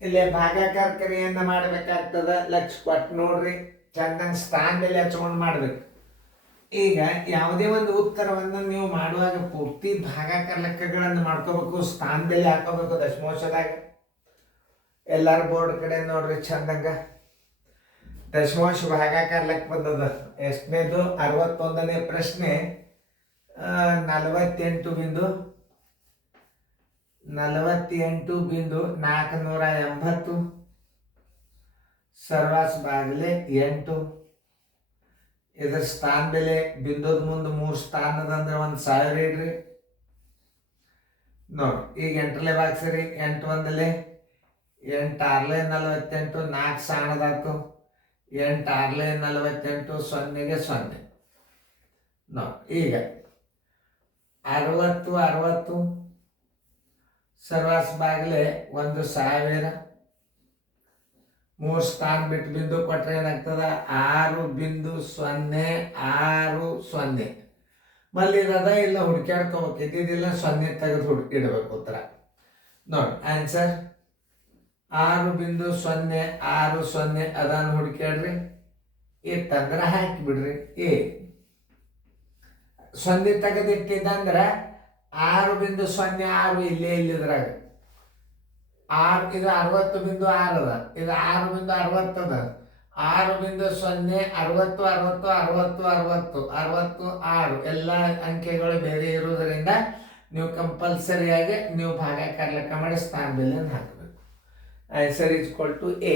ಇಲ್ಲಿ ಭಾಗಾಕಾರ ಕ್ರಿಯೆಯನ್ನು ಮಾಡಬೇಕಾಗ್ತದ. ಲಕ್ಷ ಕೊಟ್ಟು ನೋಡ್ರಿ, ಚಂದಂಗೆ ಸ್ಥಾನದಲ್ಲಿ ಹಚ್ಕೊಂಡು ಮಾಡ್ಬೇಕು. ಈಗ ಯಾವುದೇ ಒಂದು ಉತ್ತರವನ್ನು ನೀವು ಮಾಡುವಾಗ ಪೂರ್ತಿ ಭಾಗಾಕಾರ ಲೆಕ್ಕಗಳನ್ನು ಮಾಡ್ಕೋಬೇಕು, ಸ್ಥಾನದಲ್ಲಿ ಹಾಕೋಬೇಕು ದಶಮಾಂಶದಾಗ. ಎಲ್ಲಾರು ಬೋರ್ಡ್ ಕಡೆ ನೋಡ್ರಿ ಚಂದಂಗ. ದಶಮಾಂಶ ಭಾಗಾಕಾರ ಲೆಕ್ಕ ಬಂದದ. ಎಷ್ಟನೇದು? 61ನೇ ಪ್ರಶ್ನೆ. 48.480 ಸರ್ವಾಸ್ ಬಾಗಿಲೆ 8. ಇದ್ರ ಸ್ಥಾನ ಬೆಲೆ ಬಿಂದುದ ಮುಂದೆ 3 ಸ್ಥಾನದಂದ್ರೆ 1000 ಇಡ್ರಿ. ನೋಡ್ರಿ ಈಗ 8ಲೆ ಭಾಗಿಸ್ರಿ. 8 1ಲೆ 8 6ಲೆ 48, 4 ಸಾಣದಾತು. 8 6ಲೆ 48, 0ಗೆ 0. ನೋಡಿ ಈಗ 60 ಸರ್ವಾಸ್ ಬಾಗಿಲೆ 1000. 3 ಸ್ಥಾನ ಬಿಟ್ಟು ಬಿಂದು ಕೊಟ್ರೆ ಏನಾಗ್ತದ? 6.060. ಮಲ್ಲಿ ಇರದ ಇಲ್ಲ ಹುಡ್ಕ್ಯಾಡ್ಕೋಬೇಕು, ಇದ್ದಿದ್ದಿಲ್ಲ 0 ತೆಗೆದು ಇಡಬೇಕು ಉತ್ತರ. ನೋಡಿ ಆನ್ಸರ್ 6.060 ಅದನ್ನು ಹುಡುಕ್ಯಾಡ್ರಿ. ಇತ್ತಂದ್ರೆ ಹಾಕಿಬಿಡ್ರಿ. 0 ತೆಗೆದಿಟ್ಟಿದ್ದಂದ್ರೆ 6.06 ಇಲ್ಲಿದ್ರಾಗ 6. ಇದು 60.6 ಅದ, ಇದು 6.60 ಅದ. 6.0 60 66 ಎಲ್ಲ ಅಂಕೆಗಳು ಬೇರೆ ಇರುವುದರಿಂದ ನೀವು ಕಂಪಲ್ಸರಿಯಾಗಿ ನೀವು ಭಾಗಾಕಾರ ಲೆಕ್ಕ ಮಾಡಿ ಸ್ಥಾನ ಬೆಲೆಯನ್ನು ಹಾಕಬೇಕು. Answer is equal to A.